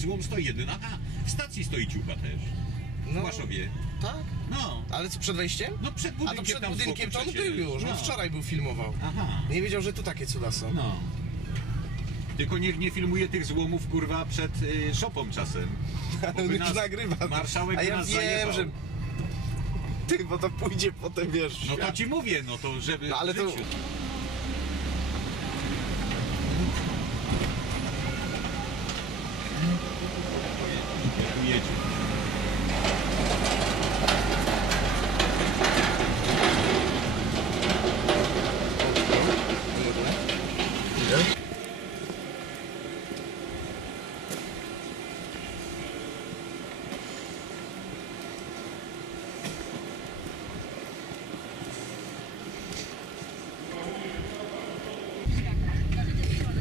złom stoi jeden. Aha, w stacji stoi ciucha też. W Maszowie. Tak? No. Ale co, przed wejściem? No przed budynkiem. A to przed tam budynkiem to on był już, no. on wczoraj był filmował. Aha. Nie wiedział, że tu takie cuda są. No. Tylko niech nie filmuje tych złomów, kurwa, przed szopą czasem. Ale on już nagrywa. Marszałek A ja nas wiem, zajebał. że... Ty, bo to pójdzie potem, wiesz... No to ci mówię, no to żeby... No ale to... Jedzie.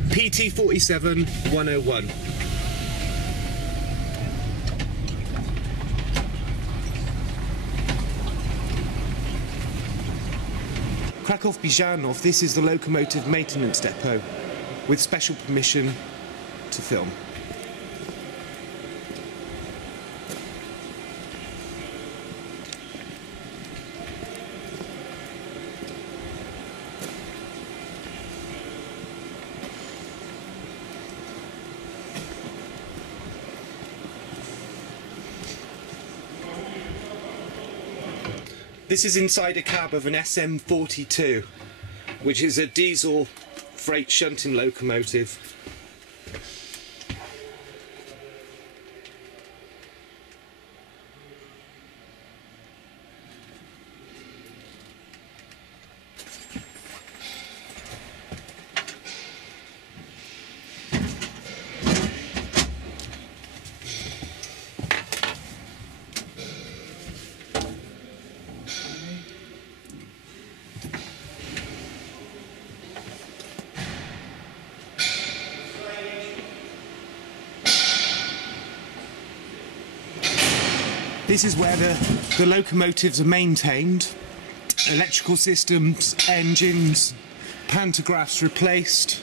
PT 47 101. Krakow Biezanow, this is the locomotive maintenance depot with special permission to film. This is inside a cab of an SM42, which is a diesel freight shunting locomotive. This is where the locomotives are maintained, electrical systems, engines, pantographs replaced,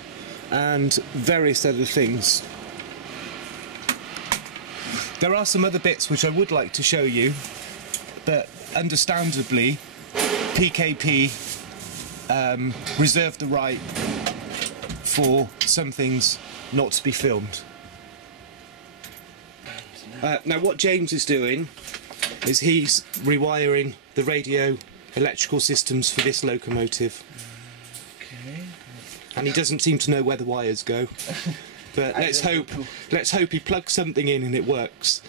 and various other things. There are some other bits which I would like to show you, but understandably PKP reserved the right for some things not to be filmed. Now what James is doing is he's rewiring the radio electrical systems for this locomotive. Okay. And he doesn't seem to know where the wires go. But let's hope he plugs something in and it works.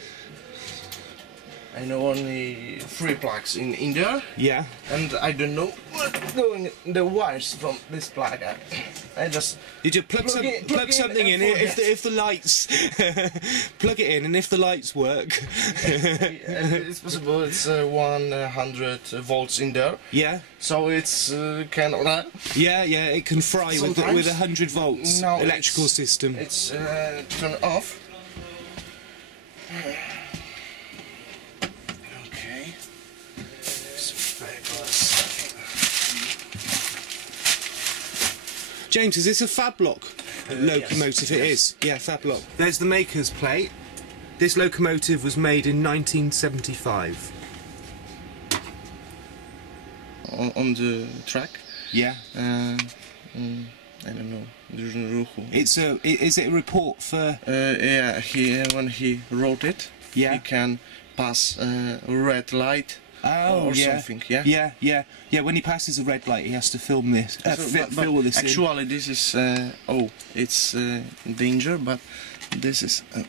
I know only 3 plugs in there. Yeah. And I don't know what's going the wires from this plug. I just you just plug something in if the lights plug it in, and if the lights work it's possible it's 100 volts in there. Yeah. So it's can run. Yeah, it can fry with 100 volts no, electrical system. It's turn off. Okay. James, is this a Fablock locomotive? Yes. It is. Yeah, Fablock. There's the maker's plate. This locomotive was made in 1975. On the track? Yeah. I don't know. Is it a report for? Yeah, when he wrote it, yeah, he can pass a red light. Oh, or yeah. something, yeah? Yeah, when he passes a red light he has to film this, fill this actually in. this is, it's danger, but this is, I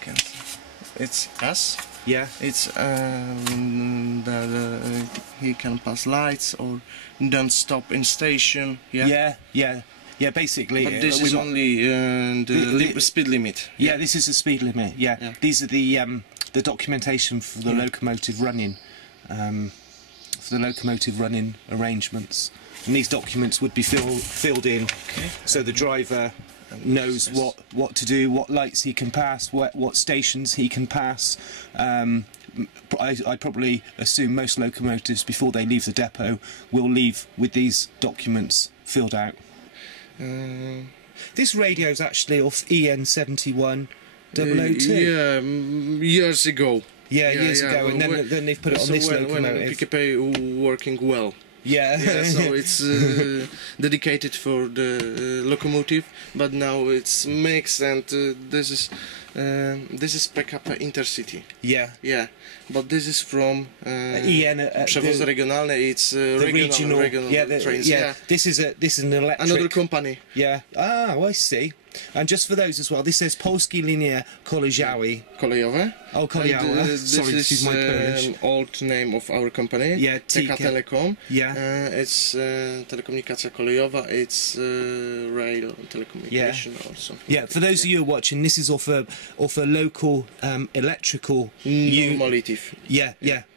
can see. It's S. Yeah. It's, he can pass lights or don't stop in station, yeah? Yeah, basically. But this is only the speed limit. Yeah, this is the speed limit, yeah. These are the documentation for the locomotive running, arrangements, and these documents would be filled in, so the driver knows what to do, what lights he can pass, what stations he can pass. I probably assume most locomotives before they leave the depot will leave with these documents filled out. This radio is actually off EN71. 002? Yeah, years ago. Yeah, years ago, and then they've put it on this locomotive. When PKP working well. Yeah. So it's dedicated for the locomotive, but now it's mixed, and this is backup intercity. Yeah. Yeah, but this is from Przewozy regionalne. It's regional trains. Yeah. This is an electric. Another company. Yeah. Ah, I see. And just for those as well, this says Polskie Linie Kolejowe. Oh, kolejowe. Sorry, this is my Polish. old name of our company. Yeah, TK Telekom. Yeah. It's telekomunikacja kolejowa. It's rail telecommunication also. Yeah. For those of you who are watching, this is off a local electrical Locomotive.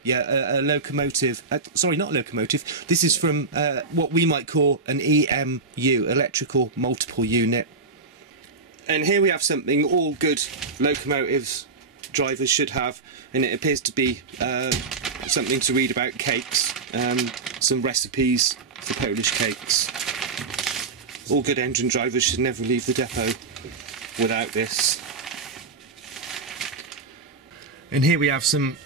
A locomotive. Sorry, not locomotive. This is from what we might call an EMU, electrical multiple unit. And here we have something all good locomotives drivers should have, and it appears to be something to read about cakes, some recipes for Polish cakes. All good engine drivers should never leave the depot without this. And here we have some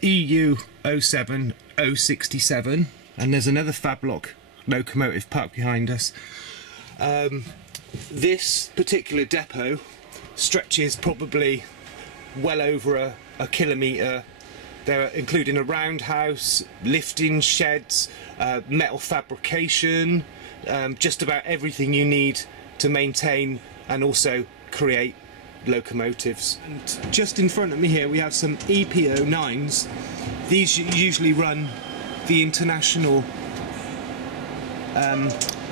EU 07 067, and there's another Fablock locomotive parked behind us. This particular depot stretches probably well over a kilometre. They're including a roundhouse, lifting sheds, metal fabrication, just about everything you need to maintain and also create locomotives. And just in front of me here we have some EP09s. These usually run the international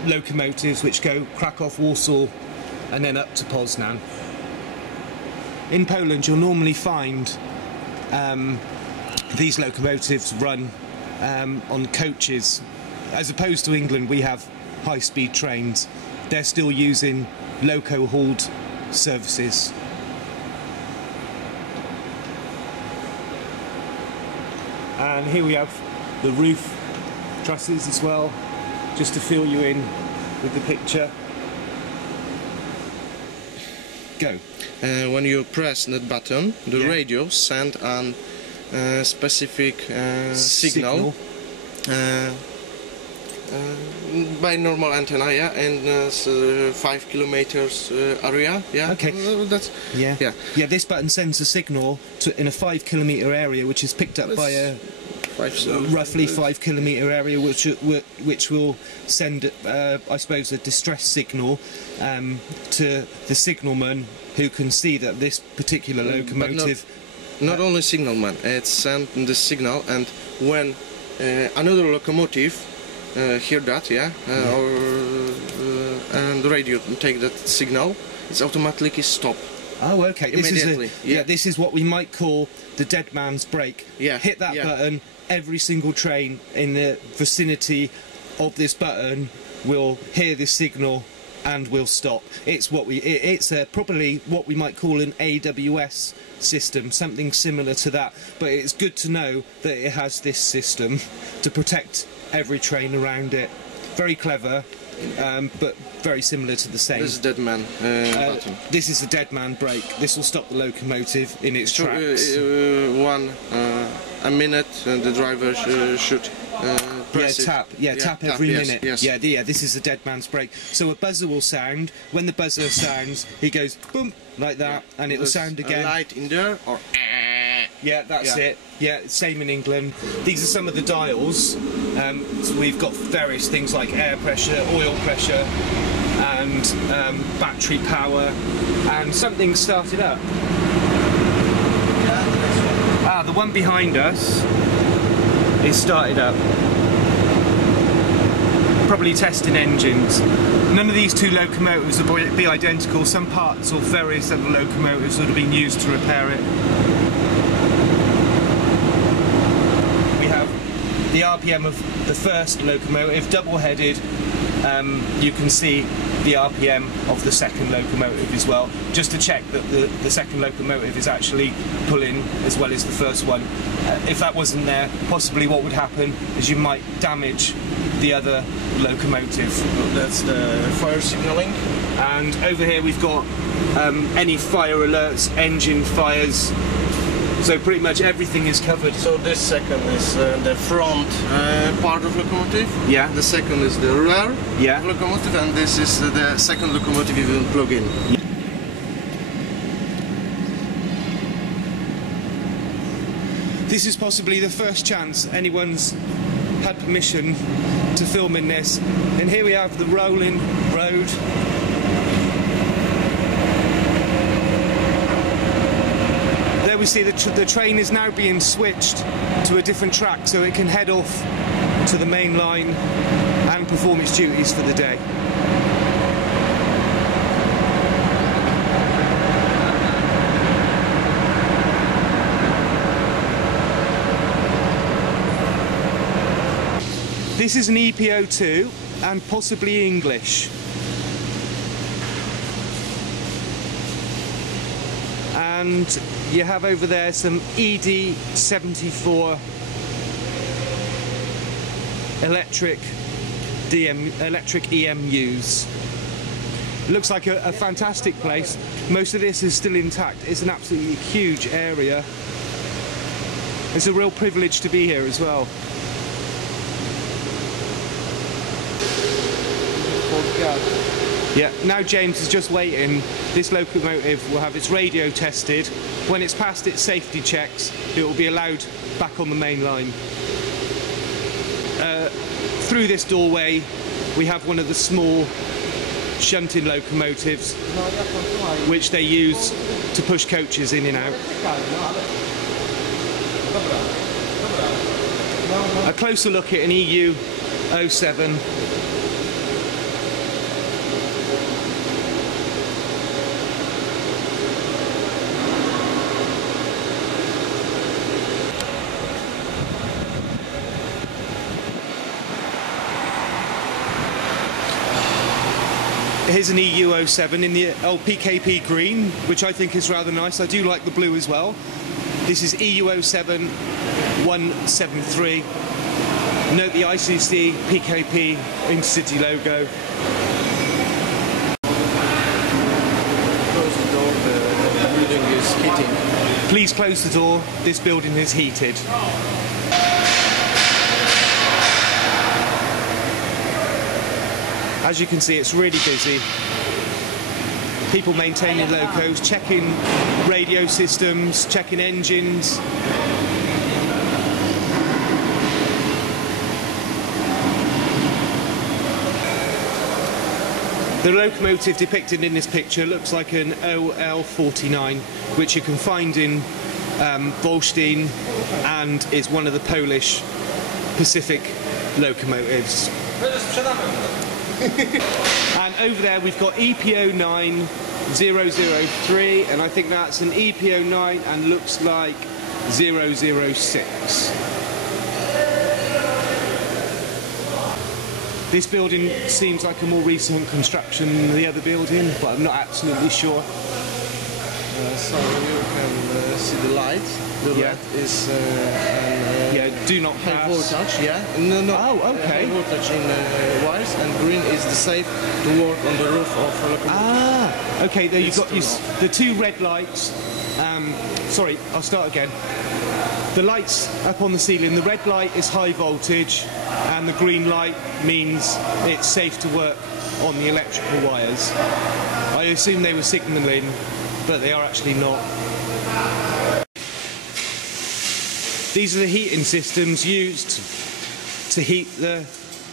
locomotives which go Krakow, Warsaw and then up to Poznan. In Poland you'll normally find these locomotives run on coaches. As opposed to England, we have high-speed trains. They're still using loco-hauled services. And here we have the roof trusses as well, just to fill you in with the picture. Go. When you press that button, the radio sends a specific signal. By normal antenna, and 5 kilometers area, Okay. That's This button sends a signal in a 5 kilometre area, which is picked up by a roughly 5 kilometre area, which will send, I suppose, a distress signal to the signalman, who can see that this particular locomotive. Not only signalman, it sends the signal, and when another locomotive hear that, and the radio take that signal, it's automatically stop. Oh, okay. Immediately. This is what we might call the dead man's brake. Yeah. Hit that button. Every single train in the vicinity of this button will hear this signal and will stop. It's probably what we might call an AWS system, something similar to that. But it's good to know that it has this system to protect every train around it. Very clever, but very similar to the same. This is dead man button. This is the dead man brake. This will stop the locomotive in its tracks. A minute, the driver should press tap every minute. Yes. This is the dead man's brake. So a buzzer will sound. When the buzzer sounds, he goes boom like that, and it will sound again. A light in there, or yeah, that's it. Yeah, same in England. These are some of the dials. So we've got various things like air pressure, oil pressure, and battery power, and something started up. The one behind us is started up. Probably testing engines. None of these two locomotives will be identical. Some parts of various other locomotives would have been used to repair it. We have the RPM of the first locomotive, double-headed. You can see the RPM of the second locomotive as well, just to check that the second locomotive is actually pulling as well as the first one. If that wasn't there, possibly what would happen is you might damage the other locomotive. that's the fire signaling. And over here we've got any fire alerts, engine fires. So pretty much everything is covered. So this second is the front part of locomotive. Yeah. The second is the rear Yeah. of locomotive, and this is the second locomotive you will plug in. This is possibly the first chance anyone's had permission to film in this. And here we have the rolling road. There we see the train is now being switched to a different track so it can head off to the main line and perform its duties for the day. This is an EPO2 and possibly English. And you have over there some ED74 electric EMUs. It looks like a fantastic place. Most of this is still intact. It's an absolutely huge area. It's a real privilege to be here as well. Yeah, now James is just waiting. This locomotive will have its radio tested. When it's passed its safety checks, it will be allowed back on the main line. Through this doorway, we have one of the small shunting locomotives, which they use to push coaches in and out. A closer look at an EU07. Here's an EU07 in the PKP green, which I think is rather nice. I do like the blue as well. This is EU07 173. Note the ICC PKP Intercity logo. Close the door, the building is heating. Please close the door, this building is heated. As you can see, it's really busy. People maintaining locos, checking radio systems, checking engines. The locomotive depicted in this picture looks like an OL49, which you can find in Wolsztyn, and is one of the Polish Pacific locomotives. And over there we've got EPO9 003, and I think that's an EPO9 and looks like 006. This building seems like a more recent construction than the other building, but I'm not absolutely sure. So you can see the light. The red is do not high pass. voltage. Yeah. No. Oh, okay. High voltage in wires, and green is the safe to work on the roof of a locomotive. Ah, okay. There you've got the two red lights. Sorry, I'll start again. The lights up on the ceiling. The red light is high voltage, and the green light means it's safe to work on the electrical wires. I assume they were signalling, but they are actually not. These are the heating systems used to heat the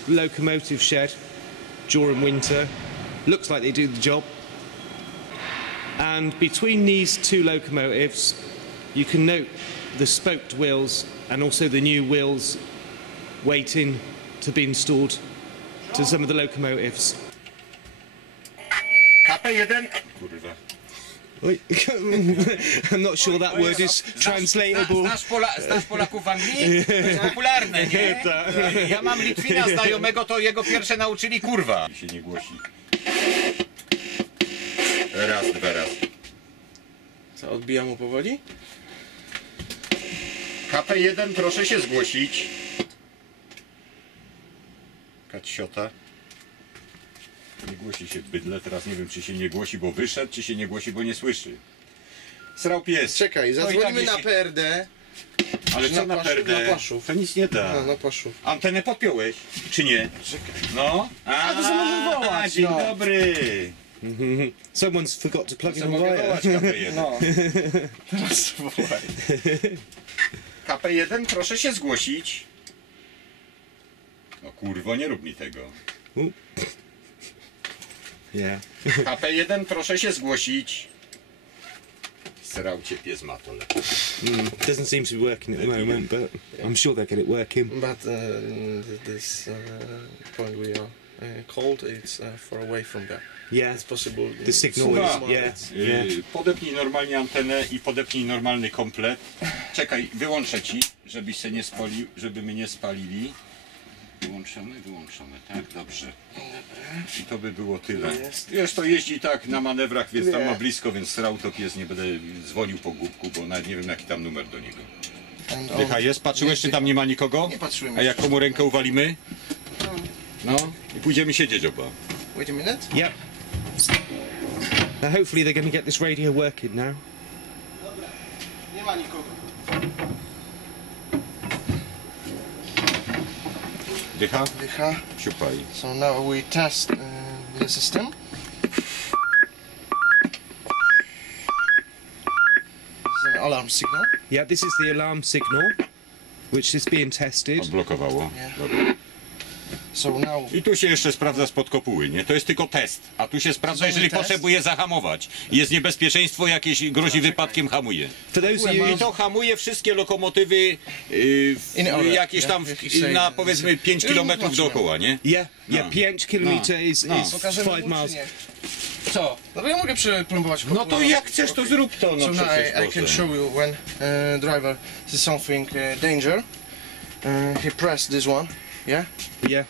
locomotive shed during winter. Looks like they do the job. And between these two locomotives, you can note the spoked wheels and also the new wheels waiting to be installed to some of the locomotives. KP1. Kurwa. I'm not sure that word is translatable. Znasz Polaków w Anglii? To jest popularne, nie? Ja mam Litwina znajomego, to jego pierwsze nauczyli kurwa. Się nie głosi. Raz, dwa raz. Co, odbija mu powoli? KP1, proszę się zgłosić. Kaciota. głosi się bydle, teraz nie wiem, czy się nie głosi, bo wyszedł, czy się nie głosi, bo nie słyszy. Srał pies. Czekaj, No i zadzwonimy tak na PRD. Ale co na perdę? Na Paszów. To nic nie da. No, na Paszów. Antenę podpiąłeś, czy nie? Czekaj. No. A to co może wołać, dzień no. dobry. Someone's forgot to plug in Co the mogę wire. wołać KP1? No. Teraz wołaj. KP1, proszę się zgłosić. No kurwo, nie rób mi tego. Yeah. KP1, proszę się zgłosić. Srał cię pies matole. Doesn't seem to be working at the moment, but I'm sure they'll get it working. But this point we are called, it's far away from there. Yeah. It's possible. The signal Słucham. is, yeah. Podepnij normalnie antenę i podepnij normalny komplet. Czekaj, wyłączę ci, żebyś się nie spalił, żeby my nie spalili. Wyłączamy, tak, dobrze. I to by było tyle. Wiesz, to jeździ tak na manewrach, więc tam ma blisko, więc srał to pies, nie będę dzwonił po głupku, bo nawet nie wiem jaki tam numer do niego. Dycha jest? Patrzyłeś, czy tam nie ma nikogo? Nie patrzyłem. A jak komu rękę uwalimy? No i pójdziemy siedzieć oba. Wait a minute. Yep. Now hopefully they're going to get this radio working now. Nie ma nikogo. Dycha? Dycha. Siupaj. So now we test the system. This is an alarm signal. Yeah, this is the alarm signal, which is being tested. Odblokowało. Nie. Dobra. So now I tu się jeszcze sprawdza spod kopuły, nie? To jest tylko test. A tu się sprawdza, jeżeli test. potrzebuje zahamować. Jest niebezpieczeństwo jakieś, grozi wypadkiem, hamuje. For those of you, I to hamuje wszystkie lokomotywy jakieś tam na powiedzmy 5 km dookoła, nie? yeah, No. 5 kilometer is pokażemy 5 mu, miles. czy nie? Co? No to ja mogę przeplombować No to jak chcesz, to zrób to, no So now przecież I can Boże. show you when driver sees something danger. He pressed this one. Yeah. Yeah,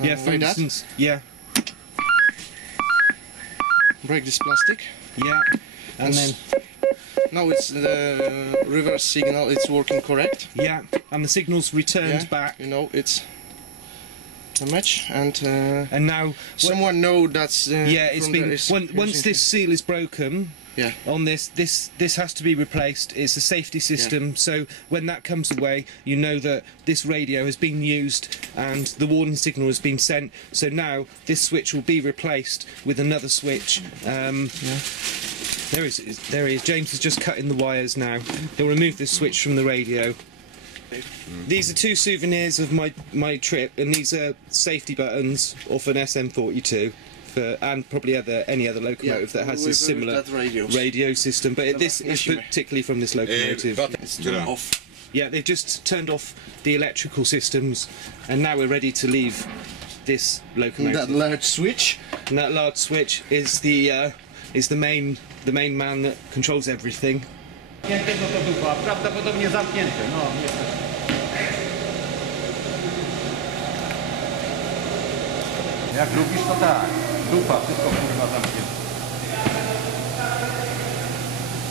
yeah. For like that? instance, yeah, Break this plastic. yeah, and then Now it's the reverse signal. It's working correct. yeah, and the signal's returned Yeah. back, You know it's a match, and and now someone know that's yeah, it's from been there is once using- this seal is broken. Yeah. On this has to be replaced. It's a safety system, so when that comes away, you know that this radio has been used and the warning signal has been sent. So now this switch will be replaced with another switch. There he is. James is just cutting the wires now. He'll remove this switch from the radio. These are 2 souvenirs of my trip, and these are safety buttons off an SM42. And probably any other locomotive that has this similar that radio system, but this is particularly from this locomotive. off. Yeah, they've just turned off the electrical systems, and now we're ready to leave this locomotive. That large switch. And that large switch is the main man that controls everything. Zamkniętego to dupa, prawdopodobnie zamknięte, no niestety. Jak lubisz, to tak. Dupa, wszystko kurwa zamknięte.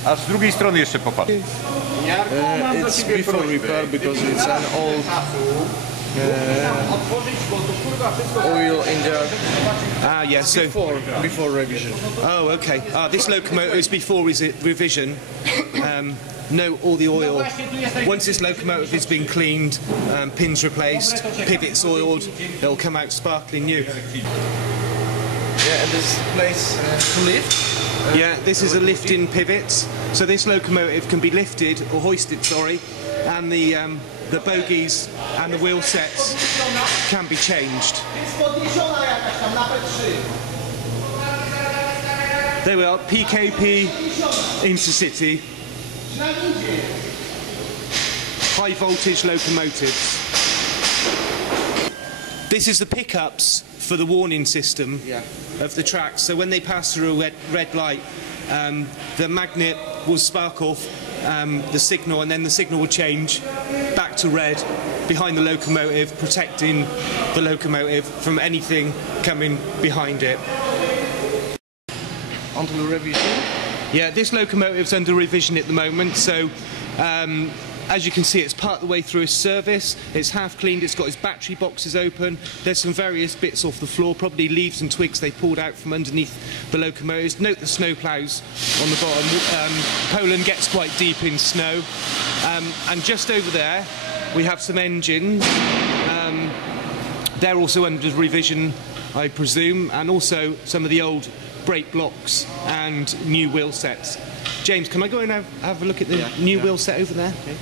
A z drugiej strony jeszcze popatrz. It's before repair because it's an old oil in there. Ah, yes. So, Before revision. oh, okay. This locomotive is before revision. No, all the oil. Once this locomotive has been cleaned, pins replaced, pivots oiled, it'll come out sparkling new. Yeah, and this place to lift. Yeah, this is a lifting pivot. So this locomotive can be lifted or hoisted, sorry, and the bogies and the wheel sets can be changed. There we are, PKP Intercity. High voltage locomotives. This is the pickups for the warning system of the tracks. So when they pass through a red light, the magnet will spark off the signal, and then the signal will change back to red behind the locomotive, protecting the locomotive from anything coming behind it. Until revision. Yeah, this locomotive's under revision at the moment, so As you can see, it's part of the way through his service. It's half cleaned, it's got his battery boxes open. There's some various bits off the floor, probably leaves and twigs they pulled out from underneath the locomotives. Note the snow ploughs on the bottom. Poland gets quite deep in snow. And just over there, we have some engines. They're also under revision, I presume, and also some of the old brake blocks and new wheel sets. James, can I go and have a look at the new wheel set over there? Okay.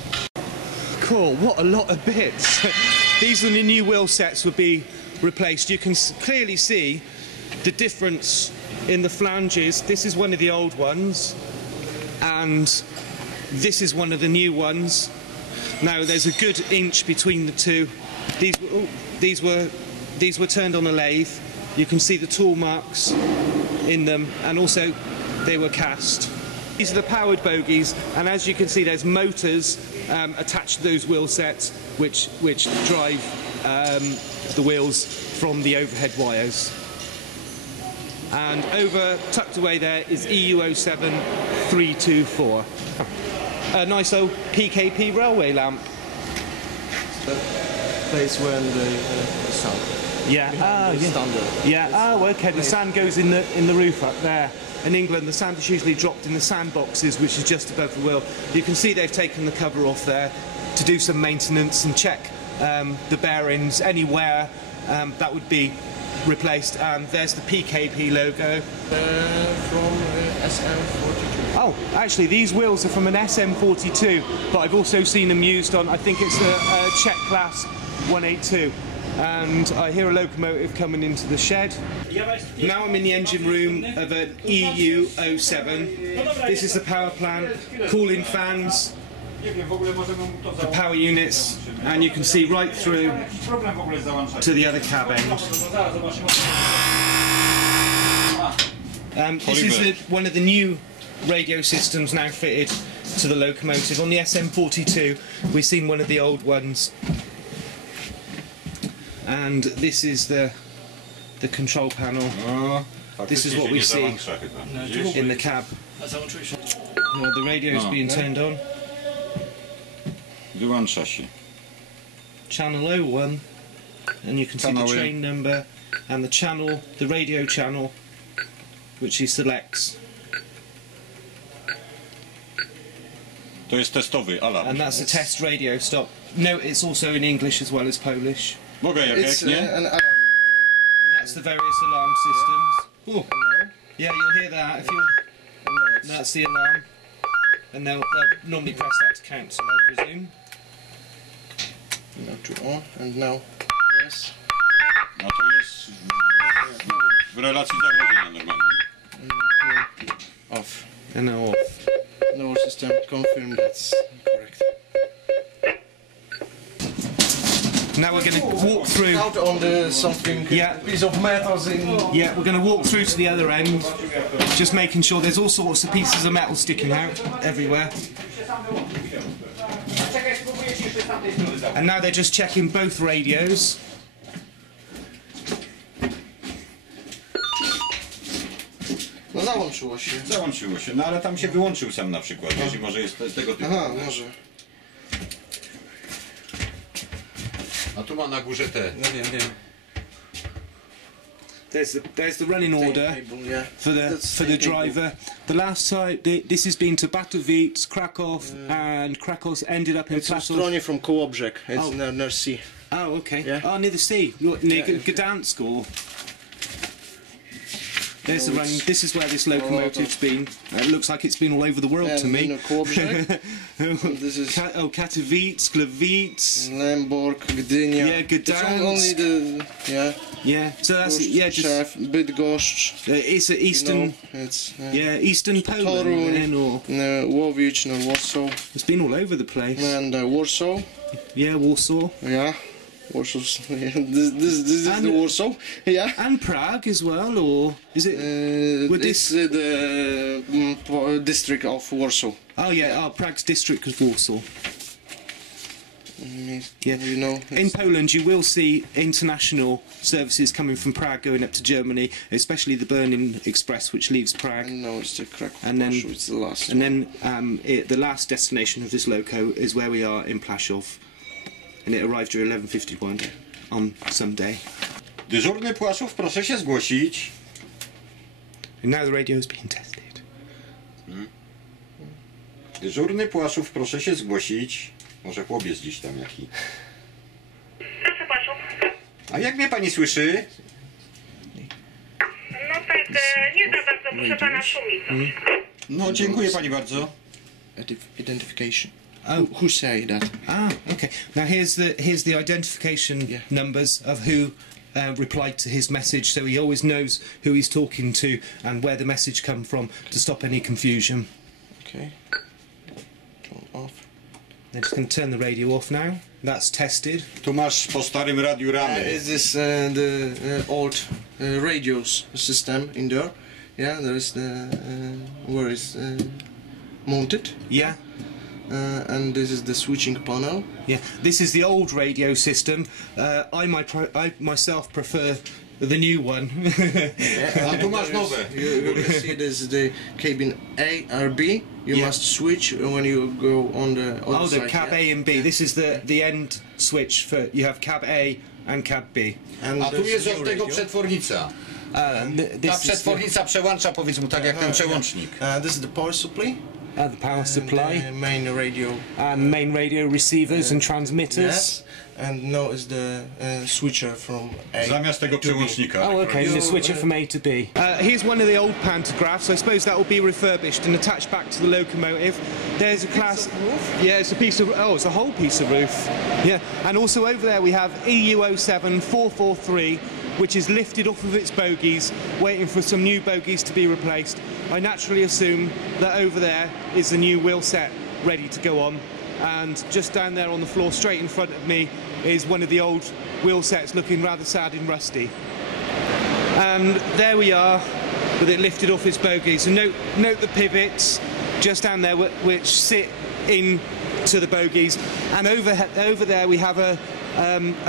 Cool, what a lot of bits. These are the new wheel sets would be replaced. You can clearly see the difference in the flanges. This is one of the old ones, and this is one of the new ones. Now there's a good inch between the two. These were turned on a lathe. You can see the tool marks in them, and also they were cast. These are the powered bogies, and as you can see, there's motors attached to those wheel sets, which drive the wheels from the overhead wires. And tucked away there is EU07 324. A nice old PKP railway lamp. The place where the sun. Yeah. Standard. Yeah. Oh, okay. The sand goes in the roof up there. In England, the sand is usually dropped in the sandboxes, which is just above the wheel. You can see they've taken the cover off there to do some maintenance and check the bearings anywhere that would be replaced. And there's the PKP logo. From SM42. Oh, actually, these wheels are from an SM42, but I've also seen them used on, I think it's a Czech class 182. And I hear a locomotive coming into the shed. Now I'm in the engine room of an EU07. This is the power plant, cooling fans, the power units, and you can see right through to the other cab end. This is one of the new radio systems now fitted to the locomotive. On the SM42, we've seen one of the old ones. And this is the control panel. This is what we see in the cab. Well, the radio's being turned on. Wyłącza się. Channel 01, and you can see the train number and the channel, the radio channel, which he selects. To jest testowy alarm. And that's a test radio stop. No, it's also in English as well as Polish. Mogę It's nie? an alarm. And that's the various alarm systems. No. Yeah, you'll hear that if you. No, That's the alarm, and they'll normally press that to cancel, I presume. Now to on, and now yes. No to jest w relacji zagrożenia normalnie. And now to off. And now off. No system confirm that's correct. Now we're going to walk through. Out on the something piece of metals in. Yeah, we're going to walk through to the other end, just making sure there's all sorts of pieces of metal sticking out everywhere. And now they're just checking both radios. No załączyło się. Załączyło się, no ale tam się wyłączył sam na przykład, jeśli może jest z tego typu. Aha, może. A tu ma na górze te. No wiem. There's the running order for the driver. The last time this has been to Batowice, Krakow, and Krakow's ended up in It's a Plato. stronie from Kołobrzeg. It's near sea. Oh, okay. Yeah. Oh, near the sea, near Gdansk. Or there's the running. This is where this locomotive's been. It looks like it's been all over the world to me. Kołobrzeg. This is Katowice, Gliwice. Lemborg, Gdynia. Yeah, Gdansk. It's only the Yeah, so that's just Bydgoszcz. it's an eastern. It's Eastern Poland. Toruń, Then, or Łowicz, Warsaw, it's been all over the place. and Warsaw. Yeah, Warsaw. Yeah, Warsaw. Yeah. This is the Warsaw. Yeah. And Prague as well, or is it? This is the district of Warsaw. Oh yeah, Prague's district of Warsaw. Yeah. You know, In Poland, you will see international services coming from Prague going up to Germany, especially the Berlin Express, which leaves Prague. and now it's the Krakow. And then- it's the last. And then the last destination of this loco is where we are in Plaszów, and it arrived at 11:51 on some day. Dyżurny Płaszów, proszę się zgłosić. And now the radio is being tested. Dyżurny Płaszów, proszę się zgłosić. Może chłopiec dziś tam jaki. Proszę Płaszów. A jak mnie pani słyszy? No tak, nie za bardzo, proszę pana, szumi coś. No, dziękuję pani bardzo. Identification. Oh. Who say that? Okay. Now here's the identification Yeah. numbers of who replied to his message, so he always knows who he's talking to and where the message come from to stop any confusion. Okay. Turn off. I'm just going to turn the radio off now. That's tested. Tu masz po starym radiu ramy. Is this the old radios system in there? Yeah, there is the where it's mounted, Yeah. and this is the switching panel. Yeah, this is the old radio system. I myself prefer the new one. A tu masz nowe. You can see this is the cabin A or B. You Yeah. must switch when you go on the other Oh, the side. cab yeah? A and B. This is the end switch for you have cab A and cab B. And A tu there's jest new od tego radio. przetwornica. Ta This is przetwornica przełącza, powiedz mu, tak jak ten przełącznik. This is the power supply. the power supply The main radio. and main radio receivers and transmitters. Yes. And now is the switcher from A. Zamiast tego to B. przełącznika. Oh, okay. You- The switcher from A to B. Here's one of the old pantographs. I suppose that will be refurbished and attached back to the locomotive. There's a class. Yeah, it's a piece of. Oh, it's a whole piece of roof. Yeah, and also over there we have EU07 443, which is lifted off of its bogies, waiting for some new bogies to be replaced. I naturally assume that over there is the new wheel set ready to go on. And just down there on the floor, straight in front of me, is one of the old wheel sets looking rather sad and rusty. And there we are, with it lifted off its bogies. And note the pivots just down there, which sit into the bogies. And over there we have a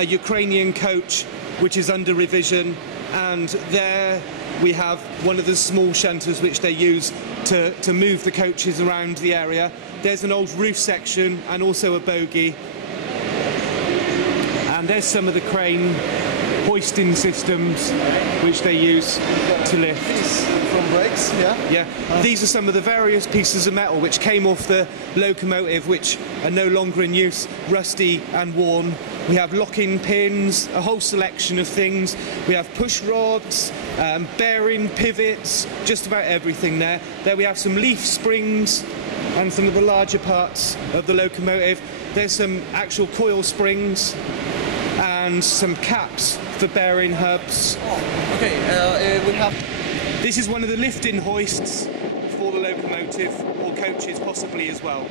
Ukrainian coach, which is under revision. And there we have one of the small shunters which they use to move the coaches around the area. There's an old roof section and also a bogie. And there's some of the crane hoisting systems which they use to lift. From brakes, yeah. Yeah, these are some of the various pieces of metal which came off the locomotive, which are no longer in use, rusty and worn. We have locking pins, a whole selection of things. We have push rods, bearing pivots, just about everything there. There we have some leaf springs and some of the larger parts of the locomotive. There's some actual coil springs and some caps for bearing hubs. Okay, we have. This is one of the lifting hoists for the locomotive, or coaches possibly as well.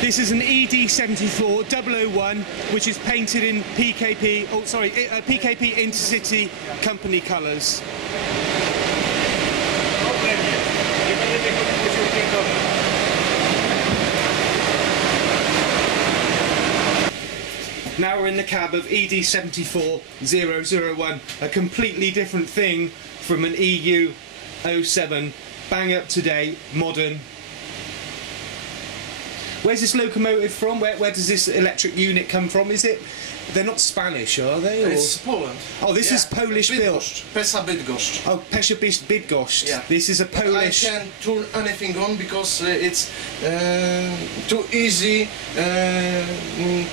This is an ED74 001, which is painted in PKP, PKP Intercity company colours. Now we're in the cab of ED74 001, a completely different thing from an EU07, bang up to date, modern. Where's this locomotive from? Where does this electric unit come from? Is it? They're not Spanish, are they? Or? It's Poland. Oh, this is Polish built. Pesa Bydgoszcz. Oh, Bydgoszcz. Yeah. This is a Polish. I can't turn anything on because it's too easy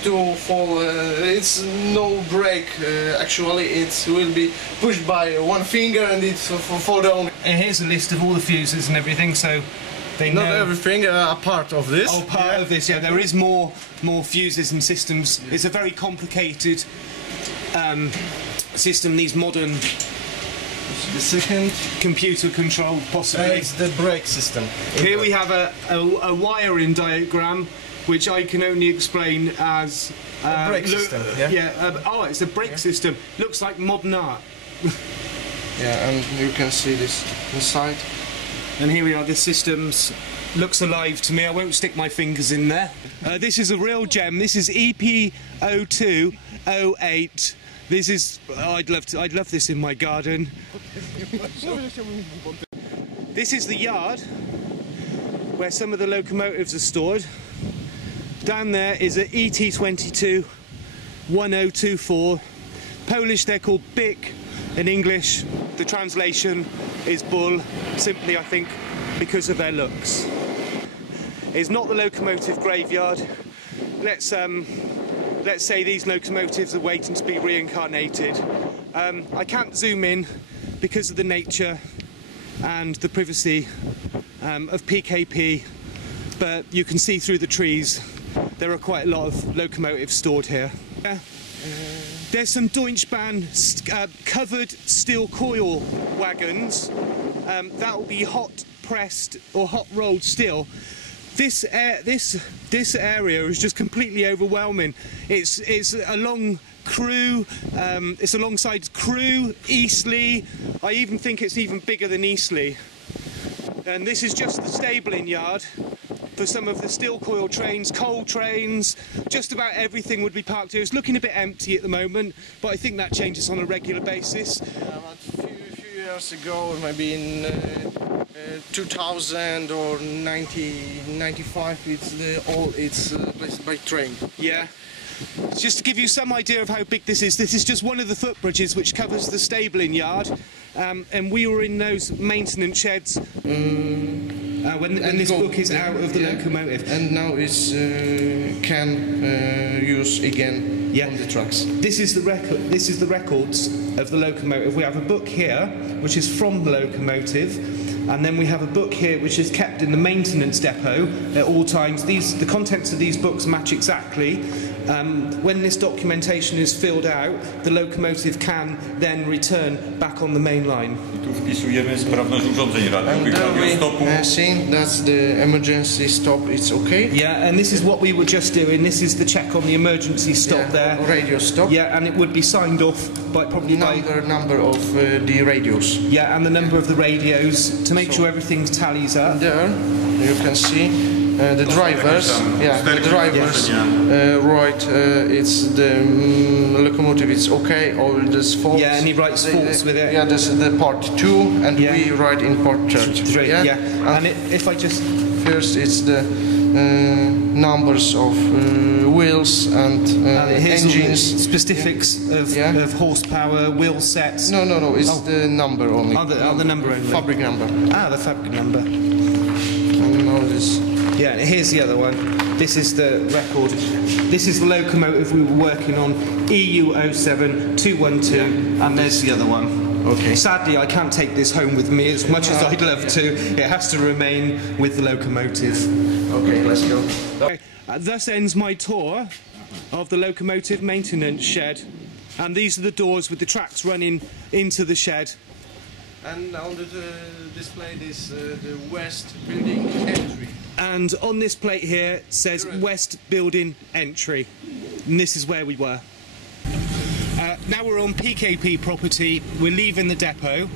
to fall. It's no brake. Actually, it will be pushed by one finger and it fall down. And here's a list of all the fuses and everything, so they Not know. everything, a part of this. Oh, part of this, yeah. There is more fuses and systems. It's a very complicated system. These modern The second, computer controlled, possibly. it's the brake system. Here we have a wiring diagram, which I can only explain as A brake system, yeah? oh, it's a brake system. Looks like modern art. Yeah, and you can see this inside. And here we are, the systems looks alive to me. I won't stick my fingers in there. This is a real gem. This is EP0208. This is... I'd love this in my garden. This is the yard where some of the locomotives are stored. Down there is a ET22 1024. Polish they're called Bick. In English the translation is bull, simply I think because of their looks. It's not the locomotive graveyard. Let's say these locomotives are waiting to be reincarnated. I can't zoom in because of the nature and the privacy of PKP, but you can see through the trees there are quite a lot of locomotives stored here. There's some Deutschbahn covered steel coil wagons. That will be hot pressed or hot rolled steel. This area is just completely overwhelming. It's along Crewe, it's alongside Crewe, Eastleigh. I even think it's even bigger than Eastleigh. And this is just the stabling yard for some of the steel coil trains, coal trains. Just about everything would be parked here. It's looking a bit empty at the moment, but I think that changes on a regular basis. About a few years ago, maybe in 2000 or 1995, it's placed by train. Yeah. Just to give you some idea of how big this is just one of the footbridges which covers the stabling yard, and we were in those maintenance sheds when this book is out of the locomotive. And now it's can use again on the trucks. This is the record. This is the records of the locomotive. We have a book here which is from the locomotive, and then we have a book here which is kept in the maintenance depot at all times. The contents of these books match exactly. When this documentation is filled out, the locomotive can then return back on the main line. Tu wpisujemy sprawność urządzeń radiowych. That's the emergency stop. It's okay. Yeah, and this is what we were just doing. This is the check on the emergency stop there. Radio stop. Yeah, and it would be signed off by probably number of the radios. Yeah, and the number of the radios to make sure everything tallies up. There, you can see. The drivers, right, it's the locomotive, it's okay, all this faults. Yeah, and he writes faults with it. Yeah, this is the part 2, and we write in part 3. Yeah. And if I just... First, it's the numbers of wheels and engines. Specifics of horsepower, wheel sets. No, it's the number only. The number only. Fabric number. Ah, the fabric number. And now this... Yeah, here's the other one. This is the record. This is the locomotive we were working on, EU07212, and there's the other one. Okay. Sadly, I can't take this home with me as much as I'd love to. It has to remain with the locomotive. Okay, let's go. Thus ends my tour of the locomotive maintenance shed. And these are the doors with the tracks running into the shed. And on the display is the West Building Entry. And on this plate here it says West Building Entry. And this is where we were. Now we're on PKP property. We're leaving the depot.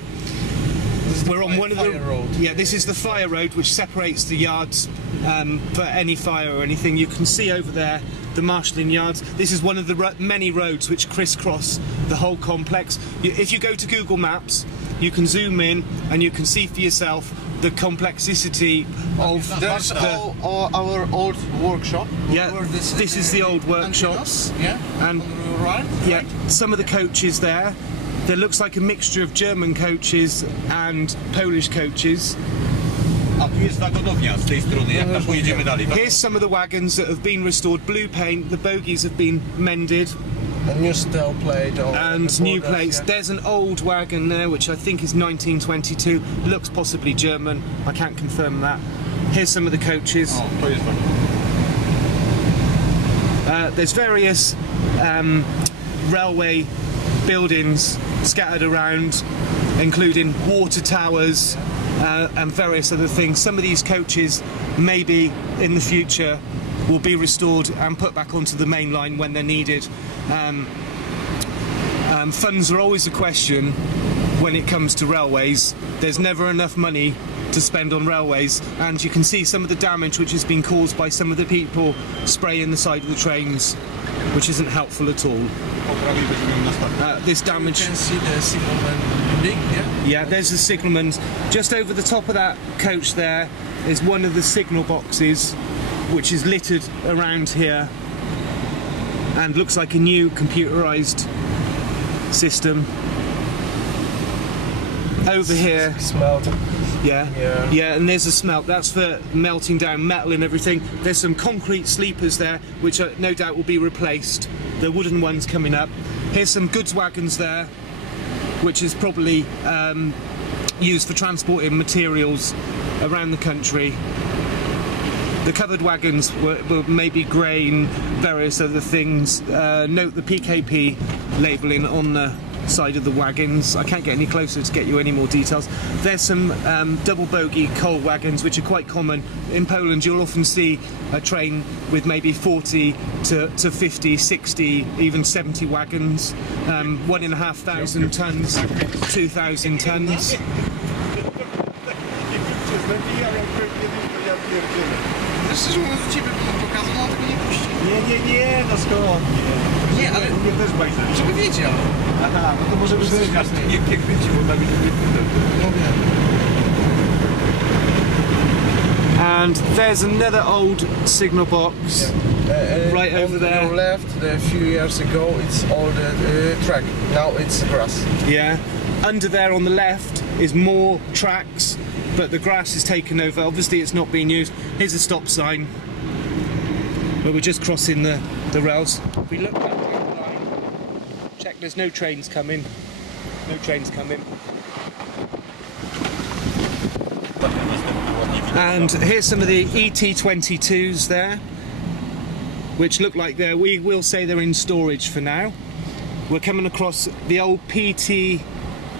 We're on one of the road. Yeah, this is the fire road which separates the yards for any fire or anything. You can see over there the marshalling yards. This is one of the many roads which crisscross the whole complex. If you go to Google Maps, you can zoom in and you can see for yourself the complexity of our old workshop. Yeah, this is the old workshops. Yeah, and right. Yeah, some of the coaches there. There looks like a mixture of German coaches and Polish coaches. A tu jest wagonownia z tej strony, jak tam pojedziemy dalej. Here's some of the wagons that have been restored. Blue paint, the bogies have been mended. A new steel plate. And new plates. Yeah. There's an old wagon there, which I think is 1922. Looks possibly German. I can't confirm that. Here's some of the coaches. Oh, to jest there's various railway buildings scattered around, including water towers and various other things. Some of these coaches maybe in the future will be restored and put back onto the main line when they're needed. Funds are always a question when it comes to railways. There's never enough money to spend on railways, and you can see some of the damage which has been caused by some of the people spraying the side of the trains, which isn't helpful at all. This damage. You can see the signalman big, yeah? Yeah, there's the signalman. Just over the top of that coach there is one of the signal boxes, which is littered around here and looks like a new computerized system. Over here, Smelled. yeah, and there's a smelt. That's for melting down metal and everything. There's some concrete sleepers there, which no doubt will be replaced. The wooden ones coming up. Here's some goods wagons there, which is probably used for transporting materials around the country. The covered wagons were maybe grain, various other things. Note the PKP labelling on the side of the wagons. I can't get any closer to get you any more details. There's some double bogie coal wagons, which are quite common. In Poland you'll often see a train with maybe 40 to 50, 60, even 70 wagons. 1,500 tons, 2,000 tons. Szczerze mówiąc, ciebie bym pokazał, on tego nie puści. Nie, no skąd? Nie, ale Mnie też bajza. żeby wiedział. Aha, no to może być też nie kręci, bo tam No wiem. And there's another old signal box right over On there. your left, a few years ago, it's all the track. Now it's grass. Yeah. Under there on the left is more tracks, but the grass is taken over. Obviously it's not being used. Here's a stop sign, but we're just crossing the rails. If we look back down the line, check there's no trains coming. No trains coming. And here's some of the ET22s there, which look like we will say they're in storage for now. We're coming across the old PT,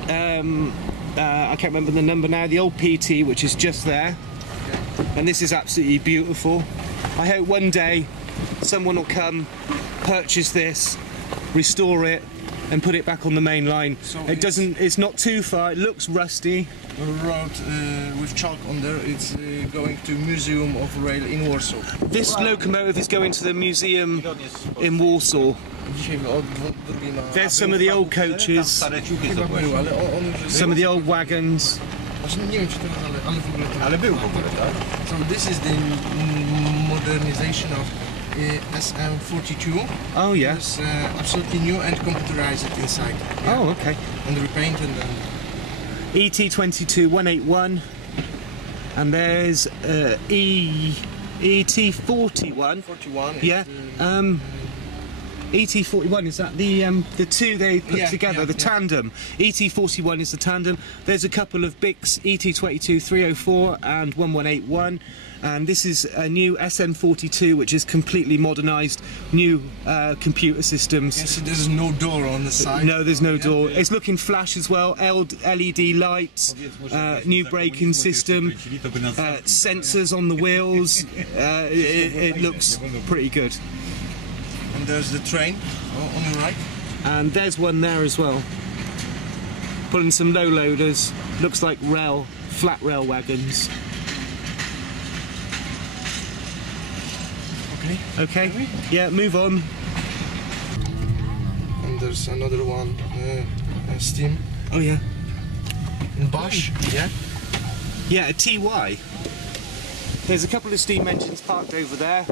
I can't remember the number now, the old PT, which is just there. And this is absolutely beautiful. I hope one day someone will come, purchase this, restore it, and put it back on the main line. So it's not too far, it looks rusty. A road with chalk on there, it's going to Museum of Rail in Warsaw. This locomotive is going to the museum in Warsaw. There's some of the old coaches, some of the old wagons. So this is the modernization of SM42. Oh yeah. It's absolutely new and computerized inside. Yeah. Oh okay. And repainted and ET22 181, and there's ET41. 41. Yeah. ET41, is that the two they put together, the tandem? ET41 is the tandem. There's a couple of BICs, ET22 304 and 1181, and this is a new SM42, which is completely modernised, new computer systems. You see there's no door on the side. No, there's no door. It's looking flash as well, LED lights, new braking system, sensors on the wheels. It looks pretty good. And there's the train on your right. And there's one there as well. Pulling some low loaders. Looks like flat rail wagons. Okay. Okay. Yeah, move on. And there's another one, steam. Oh yeah. In Bosch. Yeah. Yeah, a TY. There's a couple of steam engines parked over there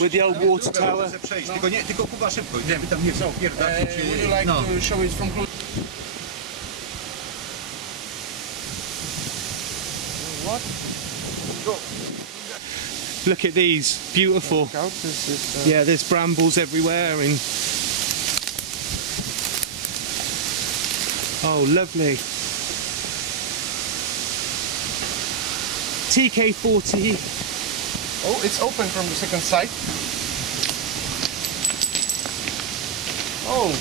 with the old water tower. Tylko Kuba szybko, żeby tam nie zaopierdać się. Would you like to show it from close? What? Go. Look at these, beautiful. Yeah, there's brambles everywhere and oh, lovely. TK40. Oh, it's open from the second side. Oh,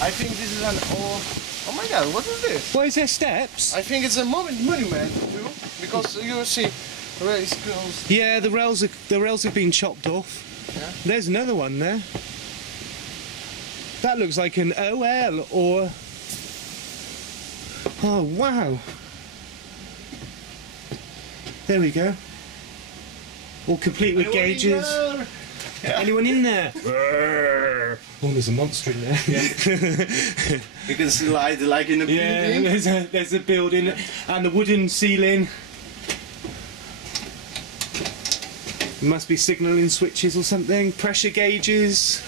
I think this is an old. Oh my God, what is this? Why is there steps? I think it's a monument too, because you see, race goes. Yeah, the rails have been chopped off. Yeah. There's another one there. That looks like an OL or. Oh wow. There we go. All complete with gauges. Anyone in there? Oh, there's a monster in there. Yeah. You can slide like in a building. Yeah, there's a building and the wooden ceiling. There must be signalling switches or something. Pressure gauges.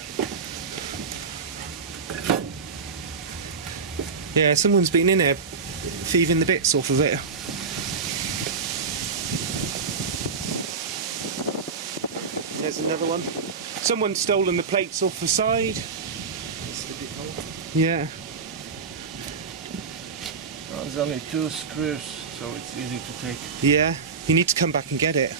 Yeah, someone's been in here thieving the bits off of it. There's another one. Someone's stolen the plates off the side. Yeah. Oh, there's only 2 screws, so it's easy to take. Yeah. You need to come back and get it.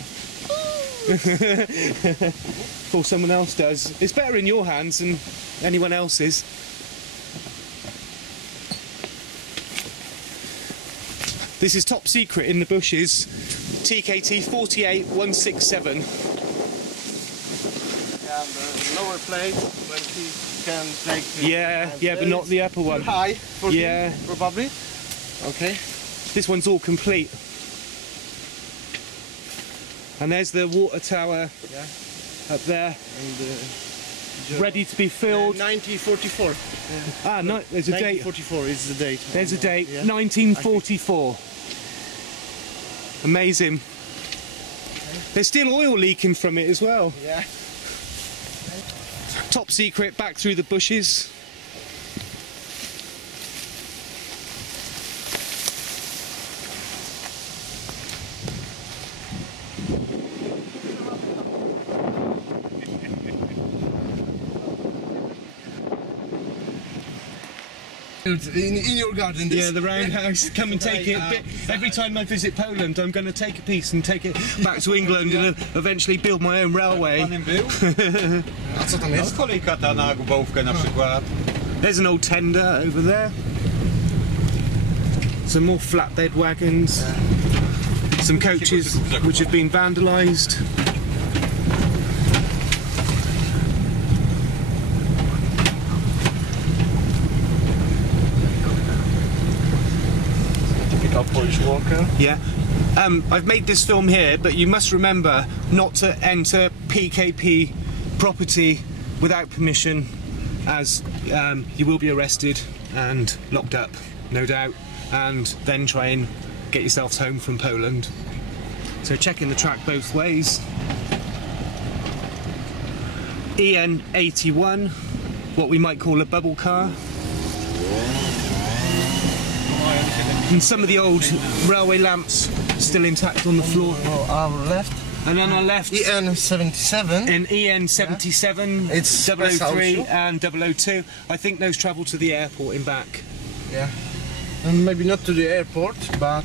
Or someone else does. It's better in your hands than anyone else's. This is top secret in the bushes. TKT 48167. And the lower plate, when he can take. Yeah, but not the upper one. Too high for him, probably. Okay. This one's all complete. And there's the water tower up there, And ready to be filled. 1944. Ah, no, there's a date. 1944 is the date. There's a date, Yeah. 1944. Amazing. There's still oil leaking from it as well. Yeah. Top secret, back through the bushes. In your garden. Yeah, the roundhouse. Come and take it. Every time I visit Poland, I'm going to take a piece and take it back to England and eventually build my own railway. A co tam jest? Kolejka ta na Gubałówkę na przykład. There's an old tender over there. Some more flatbed wagons. Some coaches which have been vandalised. Polish worker. Yeah. I've made this film here, but you must remember not to enter PKP property without permission, as you will be arrested and locked up, no doubt, and then try and get yourselves home from Poland. So checking the track both ways. EN81, what we might call a bubble car. And some of the old railway lamps still intact on the floor. Oh, our left. And on our left, EN77. in EN77, It's 003 and 002. I think those travel to the airport and back. Yeah. And maybe not to the airport, but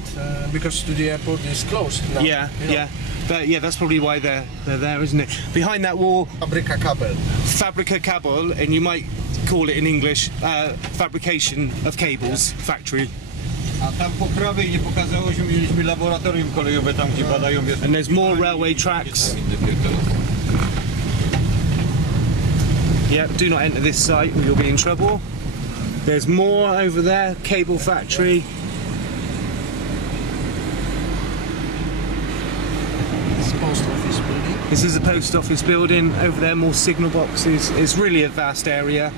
because to the airport is closed now. Yeah, you know. yeah. But yeah, that's probably why they're there, isn't it? Behind that wall, Fabryka kabel. Fabryka Kabel, and you might call it in English, fabrication of cables factory. A tam po prawej nie pokazało się, mieliśmy laboratorium kolejowe tam, gdzie badają... And there's more railway tracks. Yeah, do not enter this site or you'll be in trouble. There's more over there, cable factory. This is post office building. This is a post office building. Over there, more signal boxes. It's really a vast area.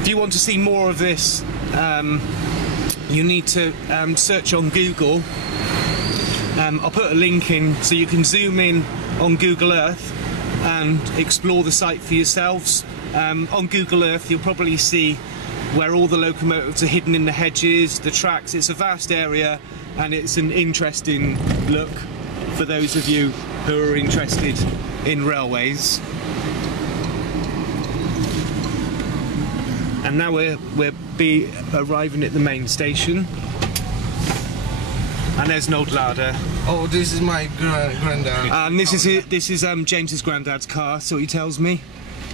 If you want to see more of this, you need to search on Google. I'll put a link in so you can zoom in on Google Earth and explore the site for yourselves. On Google Earth you'll probably see where all the locomotives are hidden in the hedges, the tracks. It's a vast area and it's an interesting look for those of you who are interested in railways. And now we'll be arriving at the main station. And there's an old ladder. Oh, this is my granddad. And this is James's granddad's car, so he tells me.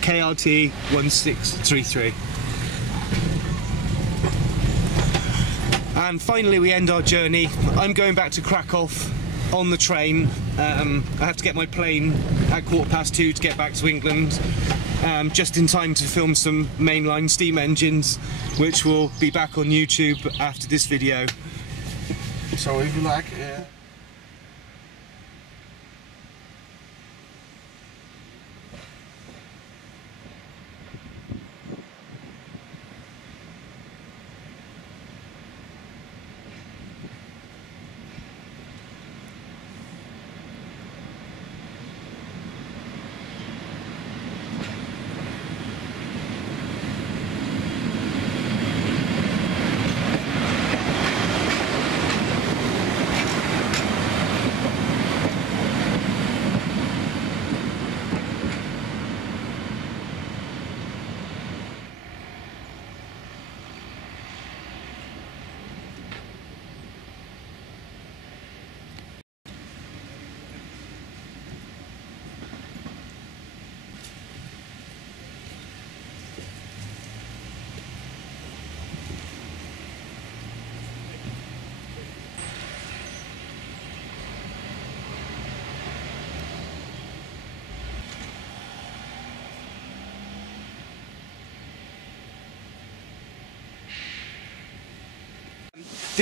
KRT 1633. And finally we end our journey. I'm going back to Krakow on the train. I have to get my plane at 2:15 to get back to England. Just in time to film some mainline steam engines, which will be back on YouTube after this video. So if you like...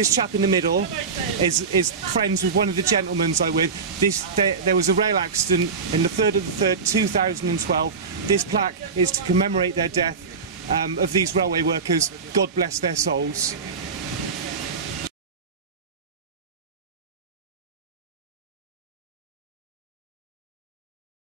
this chap in the middle is friends with one of the gentlemen I with. There was a rail accident in the 3rd of the 3rd, 2012. This plaque is to commemorate their death of these railway workers. God bless their souls.